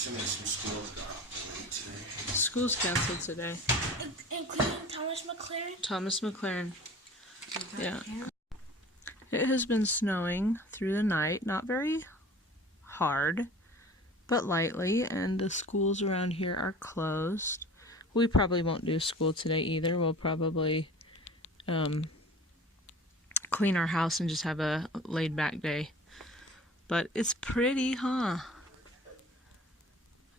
assuming some schools got off late today. School's canceled today. Including Thomas McLaren? Thomas McLaren. Yeah. It has been snowing through the night, not very hard, but lightly, and the schools around here are closed. We probably won't do school today either. We'll probably clean our house and just have a laid-back day. But it's pretty, huh?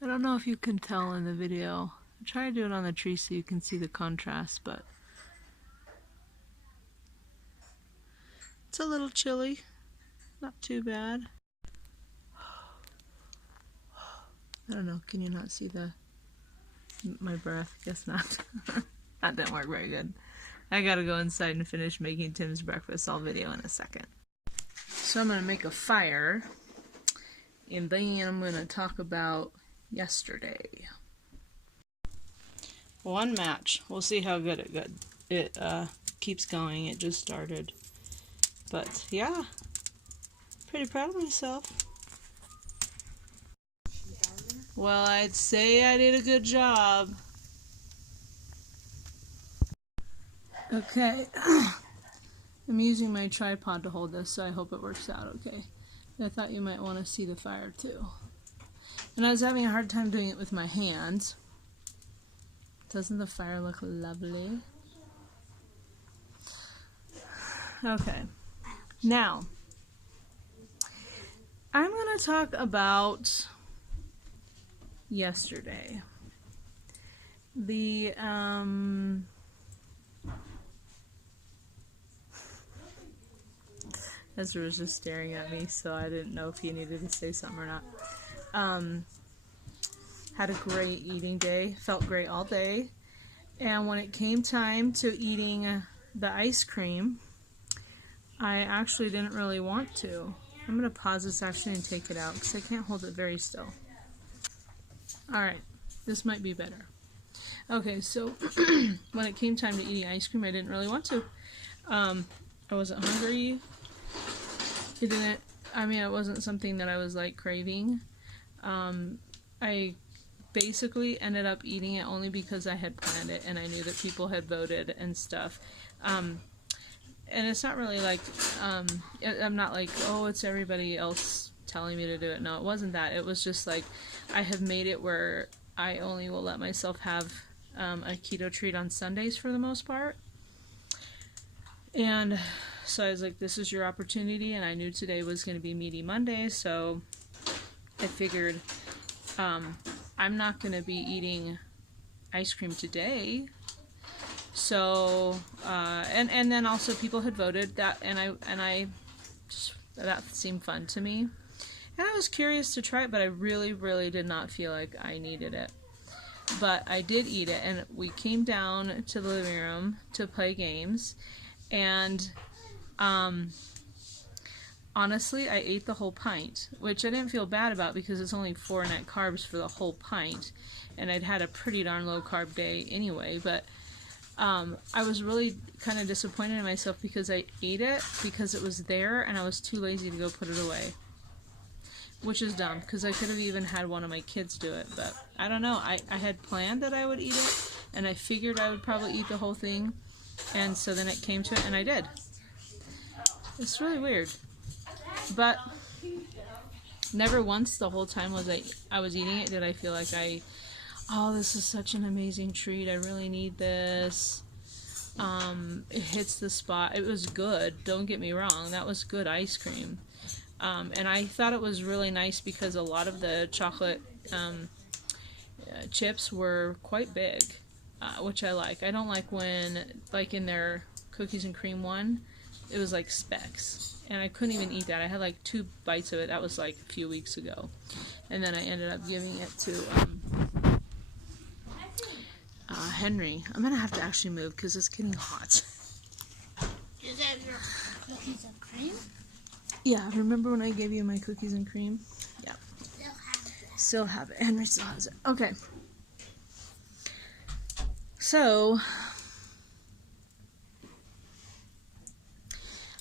I don't know if you can tell in the video. I try to do it on the tree so you can see the contrast, but it's a little chilly. Not too bad. I don't know, can you not see my breath? Guess not. That didn't work very good. I gotta go inside and finish making Tim's breakfast. I'll video in a second. So I'm gonna make a fire, and then I'm gonna talk about yesterday. One match. We'll see how good it keeps going. It just started. But yeah, pretty proud of myself. Well, I'd say I did a good job. Okay. I'm using my tripod to hold this, so I hope it works out okay. I thought you might want to see the fire too. And I was having a hard time doing it with my hands. Doesn't the fire look lovely? Okay. Now, I'm going to talk about yesterday. The, Ezra was just staring at me, so I didn't know if he needed to say something or not. Had a great eating day, felt great all day, and when it came time to eating the ice cream, I actually didn't really want to. I'm going to pause this actually and take it out because I can't hold it very still. Alright, this might be better. Okay, so when it came time to eating ice cream, I didn't really want to. I wasn't hungry. It wasn't something that I was like craving. I basically ended up eating it only because I had planned it and I knew that people had voted and stuff. And it's not really like, I'm not like, oh, it's everybody else telling me to do it. No, it wasn't that. It was just like, I have made it where I only will let myself have a keto treat on Sundays for the most part. And so I was like, this is your opportunity, and I knew today was going to be Meaty Monday, so I figured I'm not going to be eating ice cream today. So, and then also people had voted that, that seemed fun to me. And I was curious to try it, but I really, really did not feel like I needed it. But I did eat it, and we came down to the living room to play games, and honestly, I ate the whole pint, which I didn't feel bad about because it's only 4 net carbs for the whole pint, and I'd had a pretty darn low carb day anyway, but I was really kind of disappointed in myself because I ate it because it was there and I was too lazy to go put it away. Which is dumb, because I could have even had one of my kids do it, but I don't know. I had planned that I would eat it, and I figured I would probably eat the whole thing, and so then it came to it, and I did. It's really weird. But never once the whole time I was eating it did I feel like oh, this is such an amazing treat. I really need this. It hits the spot. It was good. Don't get me wrong. That was good ice cream. And I thought it was really nice because a lot of the chocolate chips were quite big, which I like. I don't like when, like in their cookies and cream one, it was like specks. And I couldn't even eat that. I had like 2 bites of it. That was like a few weeks ago. And then I ended up giving it to Henry. I'm going to have to actually move because it's getting hot. Is that your cookies and cream? Yeah, remember when I gave you my cookies and cream? Yeah. Still have it. Still have it. Henry still has it. Okay. So,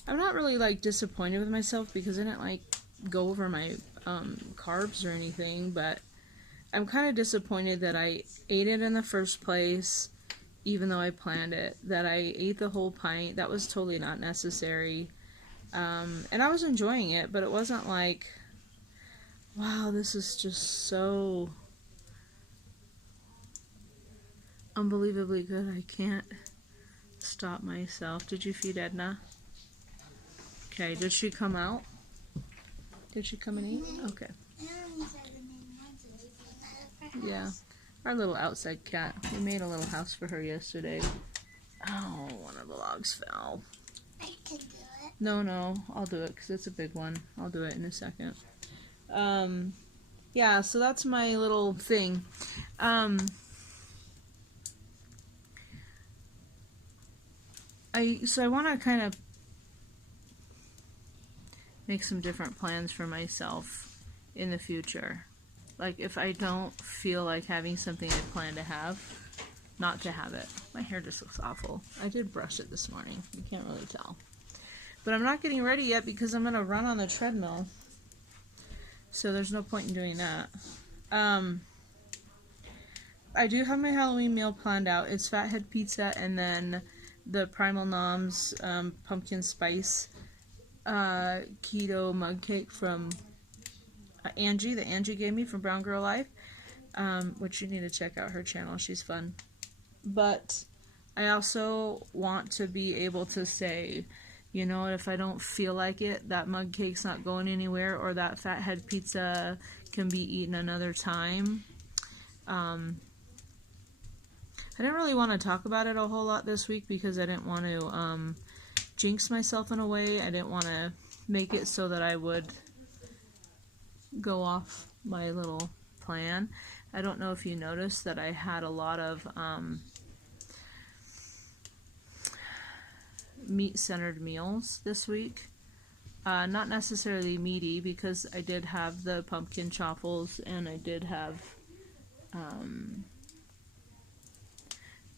I'm not really like disappointed with myself because I didn't like go over my carbs or anything, but I'm kind of disappointed that I ate it in the first place, even though I planned it, that I ate the whole pint. That was totally not necessary. And I was enjoying it, but it wasn't like, wow, this is just so unbelievably good. I can't stop myself. Did you feed Edna? Okay, did she come out? Did she come and eat? Okay. Yeah, our little outside cat. We made a little house for her yesterday. Oh, one of the logs fell. I can do it. No, I'll do it because it's a big one. I'll do it in a second. Yeah, so that's my little thing. So I want to kind of make some different plans for myself in the future. Like if I don't feel like having something I plan to have, not to have it. My hair just looks awful. I did brush it this morning. You can't really tell. But I'm not getting ready yet because I'm going to run on the treadmill. So there's no point in doing that. I do have my Halloween meal planned out. It's Fathead Pizza and then the Primal Noms pumpkin spice keto mug cake from Angie, that Angie gave me from Brown Girl Life, which you need to check out her channel. She's fun. But I also want to be able to say, you know, if I don't feel like it, that mug cake's not going anywhere, or that Fathead Pizza can be eaten another time. I didn't really want to talk about it a whole lot this week because I didn't want to jinx myself in a way. I didn't want to make it so that I would go off my little plan. I don't know if you noticed that I had a lot of meat-centered meals this week. Not necessarily meaty, because I did have the pumpkin chaffles and I did have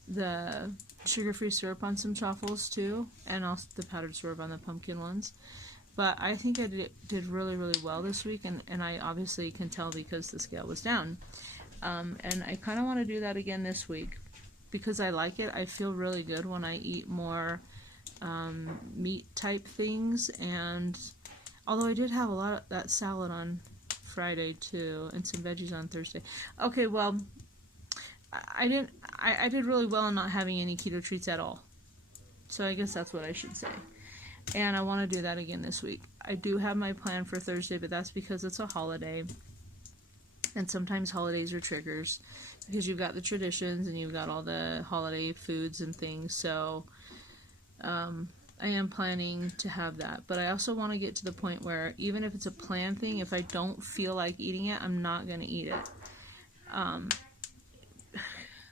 the sugar-free syrup on some chaffles too, and also the powdered syrup on the pumpkin ones. But I think I did really, really well this week, and I obviously can tell because the scale was down. And I kind of want to do that again this week because I like it. I feel really good when I eat more meat type things, and although I did have a lot of that salad on Friday too, and some veggies on Thursday. Okay, well, I did really well in not having any keto treats at all. So I guess that's what I should say. And I want to do that again this week. I do have my plan for Thursday, but that's because it's a holiday. And sometimes holidays are triggers because you've got the traditions and you've got all the holiday foods and things. So I am planning to have that. But I also want to get to the point where even if it's a planned thing, if I don't feel like eating it, I'm not going to eat it.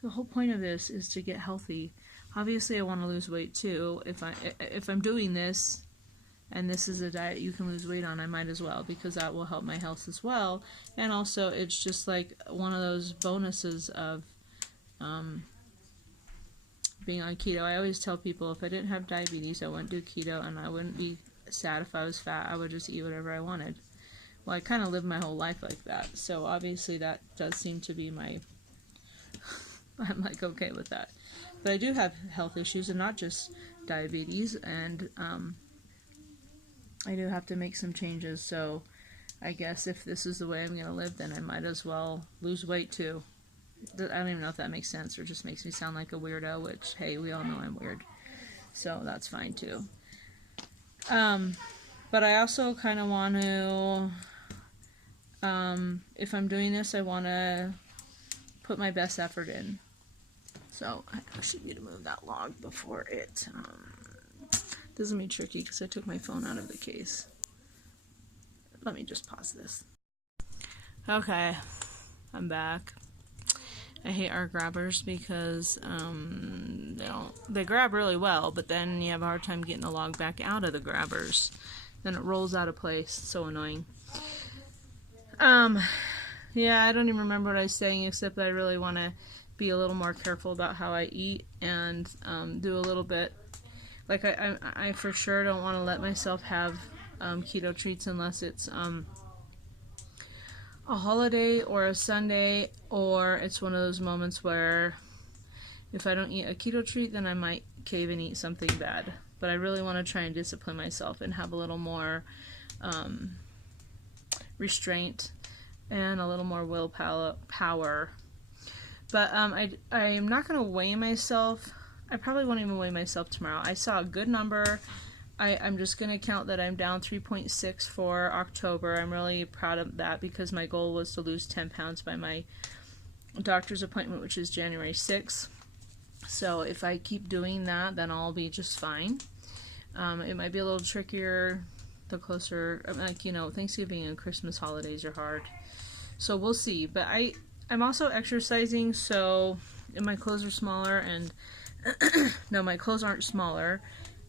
The whole point of this is to get healthy. Obviously, I want to lose weight too. If I'm doing this, and this is a diet you can lose weight on, I might as well, because that will help my health as well. And also, it's just like one of those bonuses of being on keto. I always tell people if I didn't have diabetes, I wouldn't do keto, and I wouldn't be sad if I was fat. I would just eat whatever I wanted. Well, I kind of lived my whole life like that, so obviously that does seem to be my... I'm like okay with that. But I do have health issues, and not just diabetes, and I do have to make some changes, so I guess if this is the way I'm going to live, then I might as well lose weight too. I don't even know if that makes sense, or just makes me sound like a weirdo, which, hey, we all know I'm weird, so that's fine too. But I also kind of want to, if I'm doing this, I want to put my best effort in. So I actually need to move that log before it doesn't be tricky because I took my phone out of the case. Let me just pause this. Okay, I'm back. I hate our grabbers because they grab really well, but then you have a hard time getting the log back out of the grabbers. Then it rolls out of place. It's so annoying. Yeah, I don't even remember what I was saying, except that I really want to be a little more careful about how I eat and do a little bit. Like I for sure don't want to let myself have keto treats unless it's a holiday or a Sunday, or it's one of those moments where if I don't eat a keto treat, then I might cave and eat something bad. But I really want to try and discipline myself and have a little more restraint and a little more willpower. But I am not going to weigh myself. I probably won't even weigh myself tomorrow. I saw a good number. I'm just going to count that I'm down 3.6 for October. I'm really proud of that because my goal was to lose 10 pounds by my doctor's appointment, which is January 6th. So if I keep doing that, then I'll be just fine. It might be a little trickier the closer, like, you know, Thanksgiving and Christmas holidays are hard. So we'll see. But I'm also exercising, so and my clothes are smaller, and no, my clothes aren't smaller.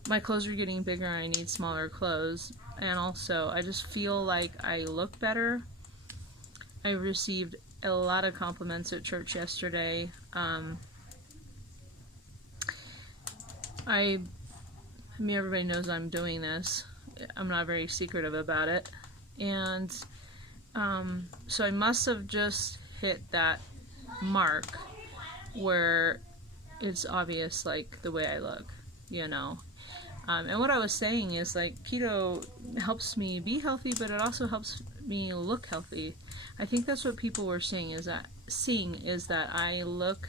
My clothes are getting bigger and I need smaller clothes. And also, I just feel like I look better. I received a lot of compliments at church yesterday. I mean, everybody knows I'm doing this. I'm not very secretive about it. And so I must have just hit that mark where it's obvious, like, the way I look, you know. And what I was saying is, like, keto helps me be healthy, but it also helps me look healthy. I think that's what people were saying is that I look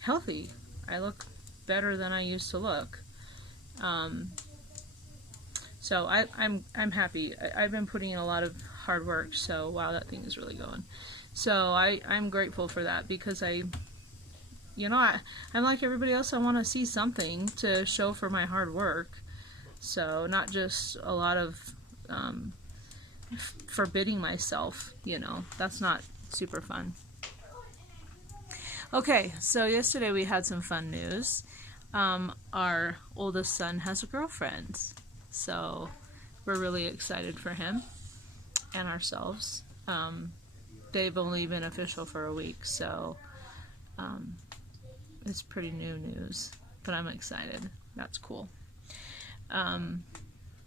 healthy. I look better than I used to look. So I'm happy. I've been putting in a lot of hard work, so wow, that thing is really going. So I'm grateful for that because I'm like everybody else. I want to see something to show for my hard work. So not just a lot of forbidding myself, you know. That's not super fun. Okay, so yesterday we had some fun news. Our oldest son has a girlfriend. So we're really excited for him and ourselves. They've only been official for a week, so it's pretty new news, but I'm excited. That's cool. And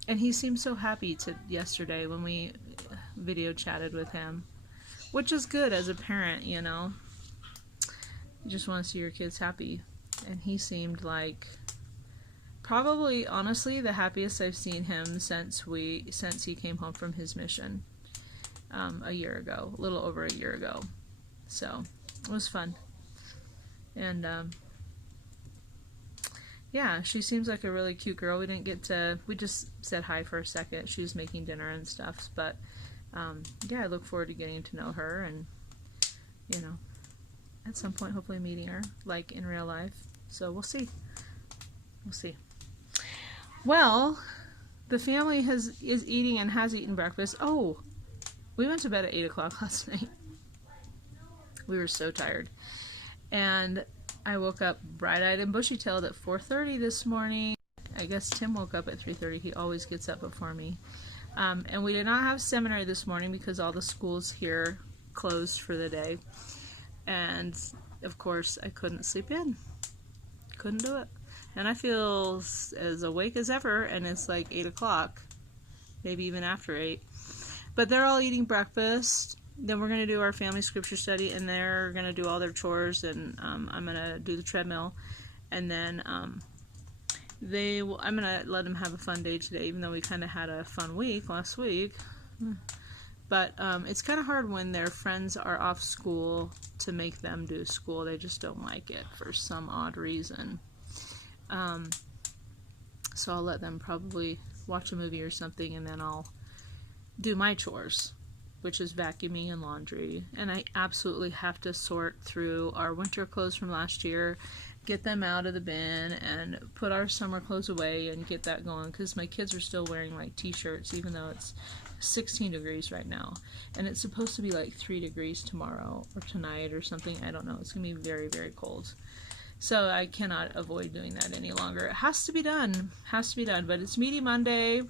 he seemed so happy yesterday when we video chatted with him, which is good as a parent, you know. You just want to see your kids happy. And he seemed like probably, honestly, the happiest I've seen him since he came home from his mission a year ago, a little over a year ago. So it was fun. And yeah, she seems like a really cute girl. We just said hi for a second. She was making dinner and stuff, but yeah, I look forward to getting to know her and, you know, at some point hopefully meeting her, like, in real life. So we'll see. We'll see. Well, the family is eating and has eaten breakfast. Oh, we went to bed at 8 o'clock last night. We were so tired. And I woke up bright-eyed and bushy-tailed at 4:30 this morning. I guess Tim woke up at 3:30. He always gets up before me. And we did not have seminary this morning because all the schools here closed for the day. And, of course, I couldn't sleep in. Couldn't do it. And I feel as awake as ever, and it's like 8 o'clock, maybe even after 8. But they're all eating breakfast. Then we're going to do our family scripture study, and they're going to do all their chores, and I'm going to do the treadmill. And then I'm going to let them have a fun day today, even though we kind of had a fun week last week. But it's kind of hard when their friends are off school to make them do school. They just don't like it for some odd reason. So I'll let them probably watch a movie or something, and then I'll do my chores, which is vacuuming and laundry. And I absolutely have to sort through our winter clothes from last year, get them out of the bin, and put our summer clothes away and get that going, because my kids are still wearing, like, t-shirts, even though it's 16 degrees right now. And it's supposed to be like 3 degrees tomorrow or tonight or something. I don't know. It's going to be very, very cold. So I cannot avoid doing that any longer. It has to be done. Has to be done. But it's Meaty Monday.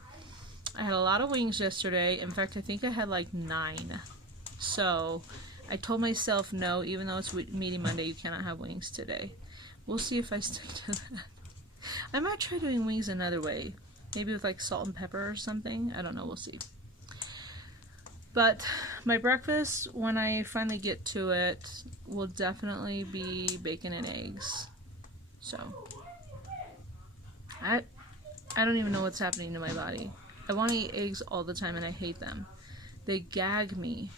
I had a lot of wings yesterday. In fact, I think I had like 9. So I told myself, no, even though it's Meaty Monday, you cannot have wings today. We'll see if I stick to that. I might try doing wings another way. Maybe with like salt and pepper or something. I don't know. We'll see. But my breakfast, when I finally get to it, will definitely be bacon and eggs. So, I don't even know what's happening to my body. I want to eat eggs all the time and I hate them. They gag me.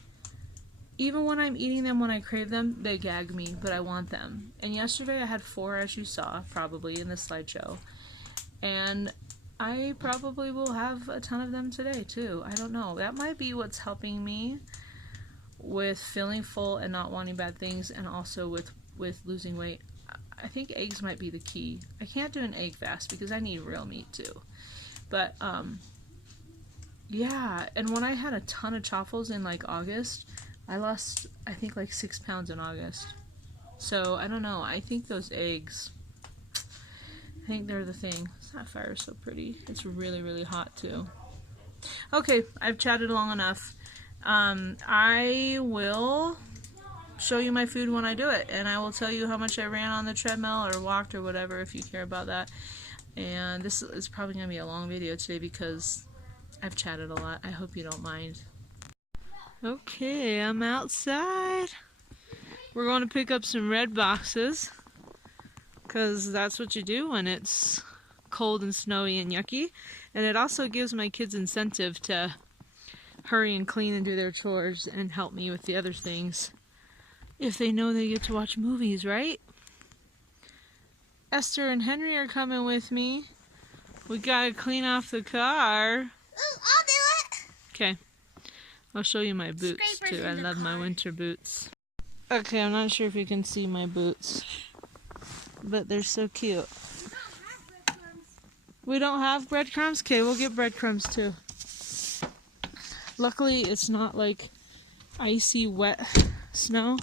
Even when I'm eating them, when I crave them, they gag me, but I want them. And yesterday I had 4, as you saw, probably in the slideshow. And I probably will have a ton of them today, too. I don't know. That might be what's helping me with feeling full and not wanting bad things, and also with losing weight. I think eggs might be the key. I can't do an egg fast because I need real meat, too. But, yeah. And when I had a ton of chaffles in, like, August, I lost, I think, like 6 pounds in August. So, I don't know. I think those eggs, I think they're the thing. That fire is so pretty. It's really, really hot, too. Okay, I've chatted long enough. I will show you my food when I do it. And I will tell you how much I ran on the treadmill or walked or whatever if you care about that. And this is probably going to be a long video today because I've chatted a lot. I hope you don't mind. Okay, I'm outside. We're going to pick up some red boxes because that's what you do when it's cold and snowy and yucky. And it also gives my kids incentive to hurry and clean and do their chores and help me with the other things if they know they get to watch movies, right? Esther and Henry are coming with me. We gotta clean off the car. Ooh, I'll do it. Okay. I'll show you my boots Scrapers too. I in the love my car. winter boots. Okay, I'm not sure if you can see my boots, but they're so cute. We don't have breadcrumbs? Okay, we'll get breadcrumbs too. Luckily, it's not like icy wet snow.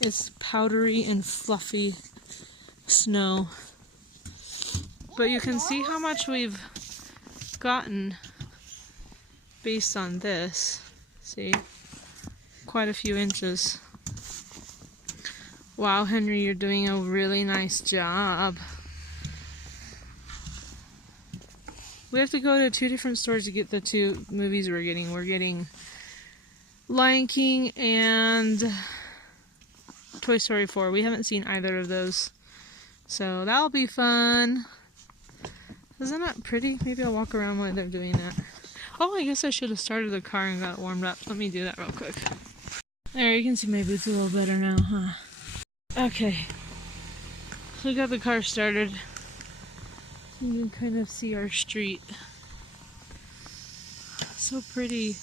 It's powdery and fluffy snow. But you can see how much we've gotten based on this. See? Quite a few inches. Wow, Henry, you're doing a really nice job. We have to go to 2 different stores to get the 2 movies we're getting. We're getting Lion King and Toy Story 4. We haven't seen either of those. So that'll be fun. Isn't that pretty? Maybe I'll walk around while they're doing that. Oh, I guess I should have started the car and got it warmed up. Let me do that real quick. There, you can see my boots a little better now, huh? Okay. We got the car started. You can kind of see our street. So pretty.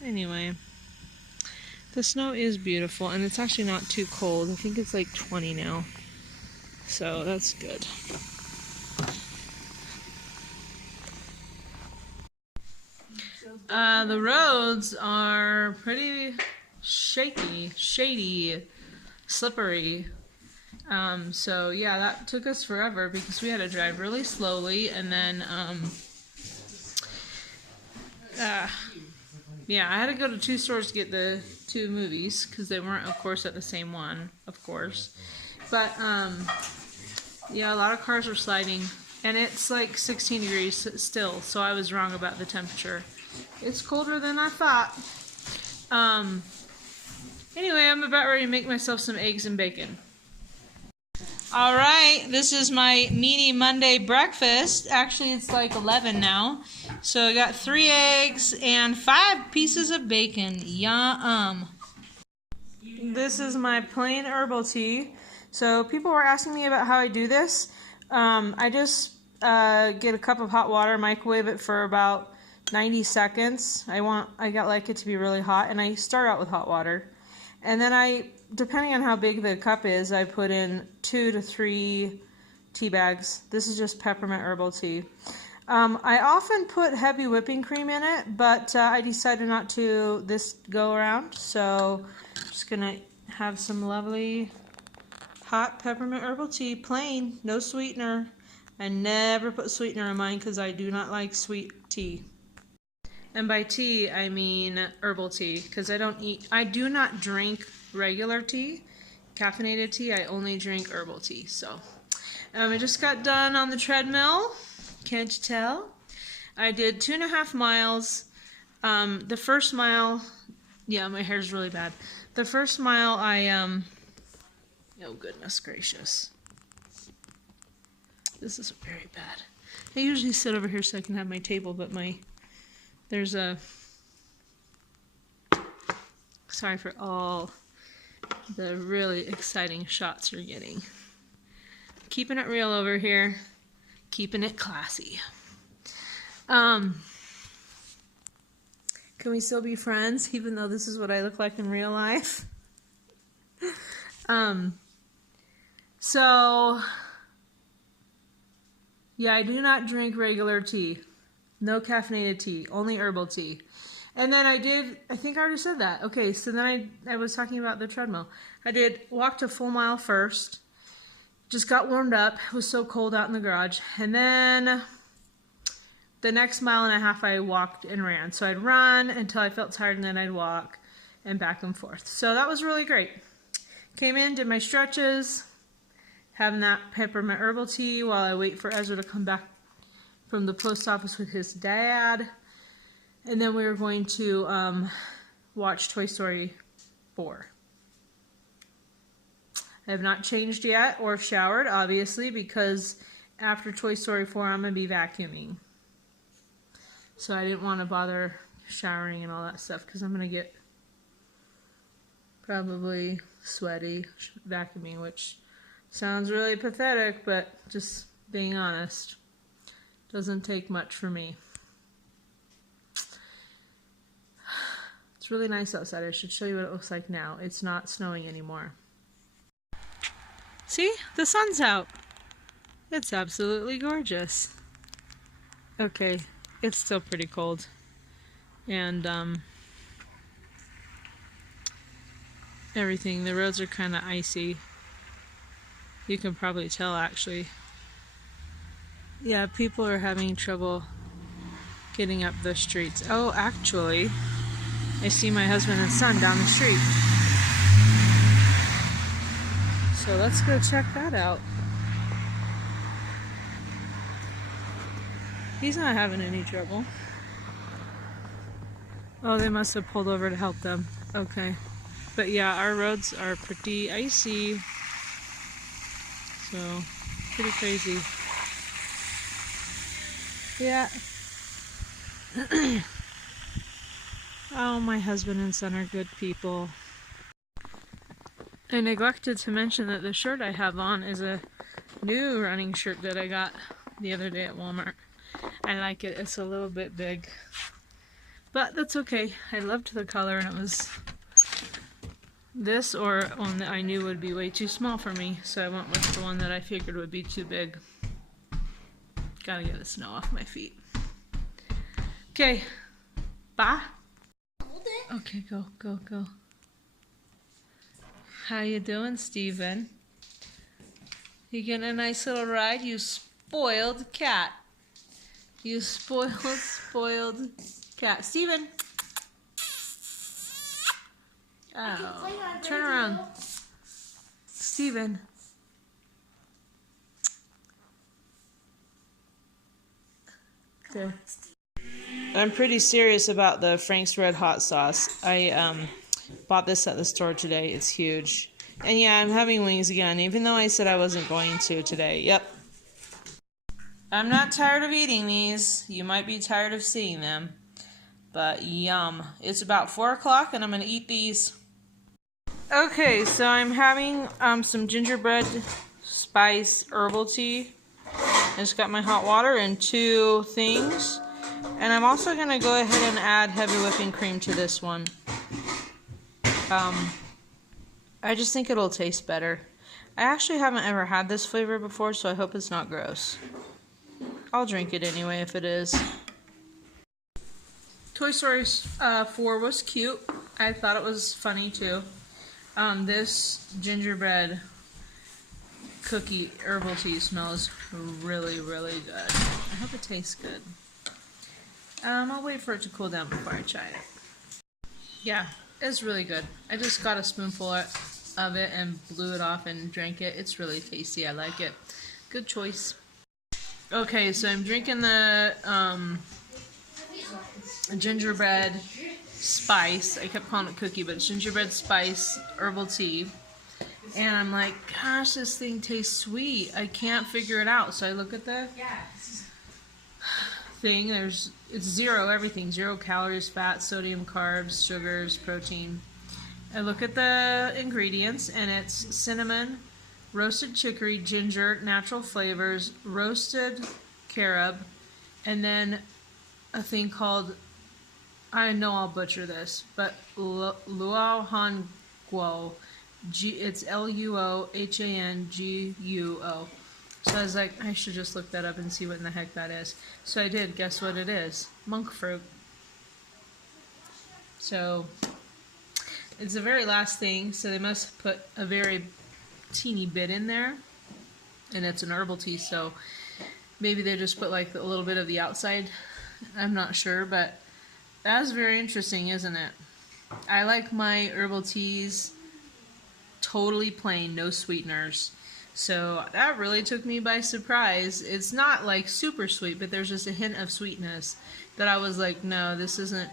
Anyway, the snow is beautiful, and it's actually not too cold. I think it's like 20 now, so that's good. The roads are pretty shaky, shady, slippery. So yeah, that took us forever because we had to drive really slowly, and then yeah, I had to go to 2 stores to get the 2 movies because they weren't, of course, at the same one, of course. But yeah, a lot of cars were sliding, and it's like 16 degrees still, so I was wrong about the temperature. It's colder than I thought. Anyway, I'm about ready to make myself some eggs and bacon. Alright, this is my Meaty Monday breakfast. Actually, it's like 11 now. So I got 3 eggs and 5 pieces of bacon. Yum. This is my plain herbal tea. So people were asking me about how I do this. I just get a cup of hot water, microwave it for about 90 seconds. I like it to be really hot, and I start out with hot water. And then depending on how big the cup is, I put in 2 to 3 tea bags. This is just peppermint herbal tea. I often put heavy whipping cream in it, but I decided not to this go around. So I'm just gonna have some lovely hot peppermint herbal tea, plain, no sweetener. I never put sweetener in mine because I do not like sweet tea. And by tea, I mean herbal tea, because I do not drink regular tea, caffeinated tea. I only drink herbal tea. So I just got done on the treadmill. Can't you tell? I did 2.5 miles. The first mile, yeah, my hair's really bad. The first mile oh goodness gracious. This is very bad. I usually sit over here so I can have my table, but there's a, sorry for all the really exciting shots you're getting. Keeping it real over here, keeping it classy. Can we still be friends, even though this is what I look like in real life? So, yeah, I do not drink regular tea. No caffeinated tea, only herbal tea. And then I think I already said that. Okay, so then I was talking about the treadmill. I walked a full mile first. Just got warmed up. It was so cold out in the garage. And then the next 1.5 miles I walked and ran. So I'd run until I felt tired and then I'd walk and back and forth. So that was really great. Came in, did my stretches, having that peppermint herbal tea while I wait for Ezra to come back from the post office with his dad. And then we were going to watch Toy Story 4. I have not changed yet or showered, obviously, because after Toy Story 4 I'm going to be vacuuming. So I didn't want to bother showering and all that stuff because I'm going to get probably sweaty vacuuming, which sounds really pathetic, but just being honest, doesn't take much for me. It's really nice outside. I should show you what it looks like now. It's not snowing anymore. See? The sun's out. It's absolutely gorgeous. Okay, it's still pretty cold. And everything, the roads are kind of icy. You can probably tell, actually. Yeah, people are having trouble getting up the streets. Oh, actually, I see my husband and son down the street. So let's go check that out. He's not having any trouble. Oh, they must have pulled over to help them. Okay. But yeah, our roads are pretty icy. So, pretty crazy. Yeah. Oh, my husband and son are good people. I neglected to mention that the shirt I have on is a new running shirt that I got the other day at Walmart. I like it. It's a little bit big. But that's okay. I loved the color, and it was this or one that I knew would be way too small for me, so I went with the one that I figured would be too big. Gotta get the snow off my feet. Okay. Bye. Okay, go. How you doing, Steven? You getting a nice little ride, you spoiled cat. You spoiled cat. Steven! Oh, turn around. Steven. Okay. I'm pretty serious about the Frank's Red Hot Sauce. I bought this at the store today. It's huge. And yeah, I'm having wings again, even though I said I wasn't going to today. Yep. I'm not tired of eating these. You might be tired of seeing them. But yum. It's about 4 o'clock and I'm going to eat these. Okay, so I'm having some gingerbread spice herbal tea. I just got my hot water and 2 things. And I'm also going to go ahead and add heavy whipping cream to this one. I just think it'll taste better. I actually haven't ever had this flavor before, so I hope it's not gross. I'll drink it anyway if it is. Toy Story 4 was cute. I thought it was funny too. This gingerbread cookie herbal tea smells really, really good. I hope it tastes good. I'll wait for it to cool down before I try it. Yeah, it's really good. I just got a spoonful of it and blew it off and drank it. It's really tasty. I like it. Good choice. Okay, so I'm drinking the gingerbread spice. I kept calling it cookie, but it's gingerbread spice herbal tea. And I'm like, gosh, this thing tastes sweet. I can't figure it out. So I look at the thing. It's zero everything. 0 calories, fat, sodium, carbs, sugars, protein. I look at the ingredients, and it's cinnamon, roasted chicory, ginger, natural flavors, roasted carob, and then a thing called, I know I'll butcher this, but luo han guo. It's Luohanguo. So I was like, I should just look that up and see what in the heck that is. So I did. Guess what it is? Monk fruit. So it's the very last thing. So they must put a very teeny bit in there. And it's an herbal tea, so maybe they just put like a little bit of the outside. I'm not sure, but that's very interesting, isn't it? I like my herbal teas totally plain, no sweeteners. So that really took me by surprise. It's not like super sweet, but there's just a hint of sweetness that I was like, no, this isn't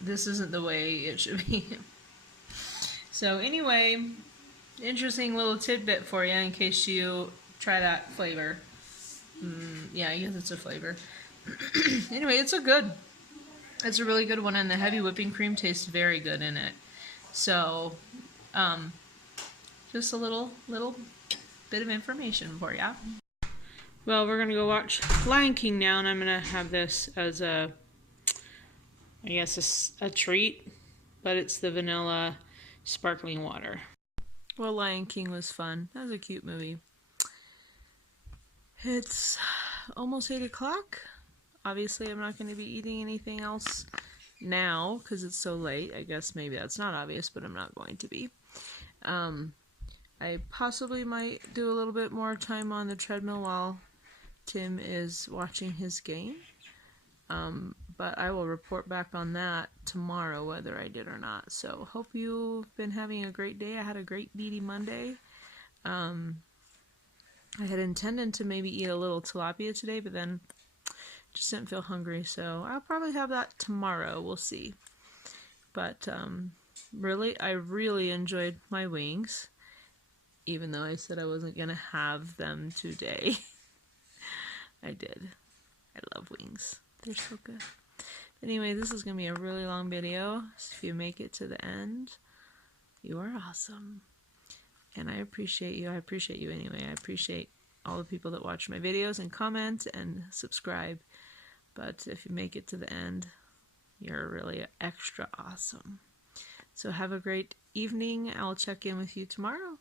the way it should be. So anyway, interesting little tidbit for you in case you try that flavor. Yeah, I guess it's a flavor. Anyway, it's a really good one, and the heavy whipping cream tastes very good in it. So, just a little bit of information for ya. Well, we're gonna go watch Lion King now, and I'm gonna have this as I guess a treat, but it's the vanilla sparkling water. Well, Lion King was fun. That was a cute movie. It's almost 8 o'clock. Obviously, I'm not going to be eating anything else now because it's so late. I guess maybe that's not obvious, but I'm not going to be. I possibly might do a little bit more time on the treadmill while Tim is watching his game. But I will report back on that tomorrow, whether I did or not. So, hope you've been having a great day. I had a great Meaty Monday. I had intended to maybe eat a little tilapia today, but then just didn't feel hungry. So, I'll probably have that tomorrow. We'll see. But, I really enjoyed my wings. Even though I said I wasn't going to have them today. I did. I love wings. They're so good. Anyway, this is going to be a really long video. So if you make it to the end, you are awesome. And I appreciate you. I appreciate you anyway. I appreciate all the people that watch my videos and comment and subscribe. But if you make it to the end, you're really extra awesome. So have a great evening. I'll check in with you tomorrow.